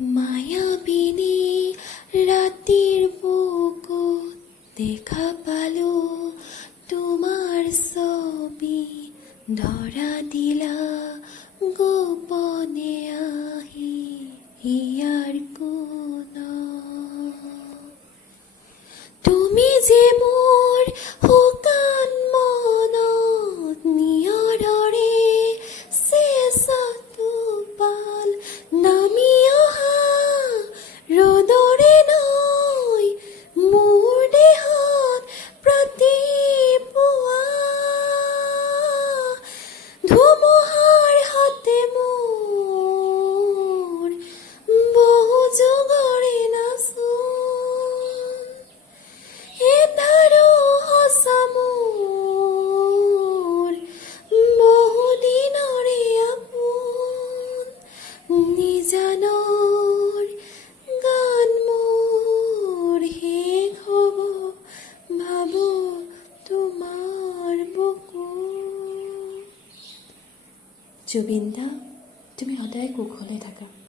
মায়াবিনী ৰাতিৰ বুকুত দেখা পালো তোমাৰ ছবি, ধৰা দিলা গোপনে আহি ইয়াৰ কোণত। তুমি যে মোৰ শুকান মনত নিয়ৰৰে চেঁচাটো পাল নামি অহা ৰ'দৰে নৈ মোৰ দেহত প্ৰতিপুৱা ধুমুহাৰ হাতে মোৰ বহু যুগৰে নাচোন, এন্ধাৰো সঁচা মোৰ বহু দিনৰে আপোন। নিজানৰ গান মোৰ শেষ হ'ব ভাবো তোমাৰ বুকুত। জুবিন দা, তুমি সদায় কুশলে থাকা।